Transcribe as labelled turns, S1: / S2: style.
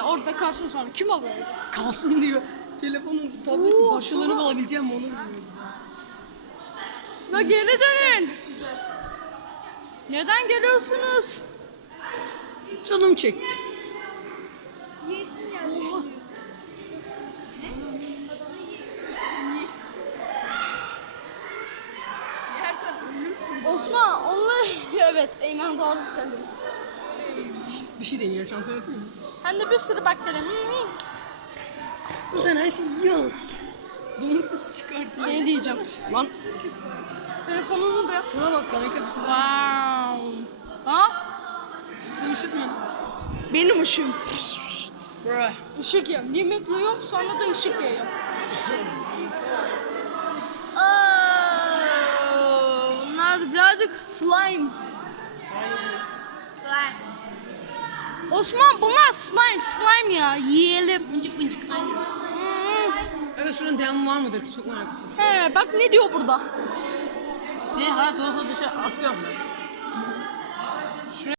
S1: orada kalsın sonra. Kim alıyor?
S2: Kalsın diyor. Telefonun, tableti başkalarını alabileceğim mi onu bilmiyorum.
S1: La geri dönün. Neden geliyorsunuz?
S2: Canım çekti.
S1: Yesim geldi.
S2: Yersen ölürsün.
S1: Osman onları evet Eymen doğru söylüyor.
S2: Bir şey deniyor, çantaya atayım mı?
S1: Hem de bir sürü bakteri.
S2: Bu sen her şeyi yiyorsun. Domuz sesi çıkartıyor.
S1: Ne diyeceğim?
S2: Lan
S1: Telefonunu da.
S2: şuna bak kanka bir
S1: Wow.
S2: saniye.
S1: Ha?
S2: Sen üşütmüyorsun.
S1: Benim ışığım.
S2: Bruh.
S1: Işık yiyorum. Yemek yiyorum sonra da ışık yiyorum. Bunlar birazcık slime. Osman bunlar slime ya. Yiyelim.
S2: Mıncık mıncık aynen. Kanka şuranın devamı var mıdır ki? Çok merak ettim.
S1: He bak ne diyor burada?
S2: Ne? Hayat o dışı atıyorum ben.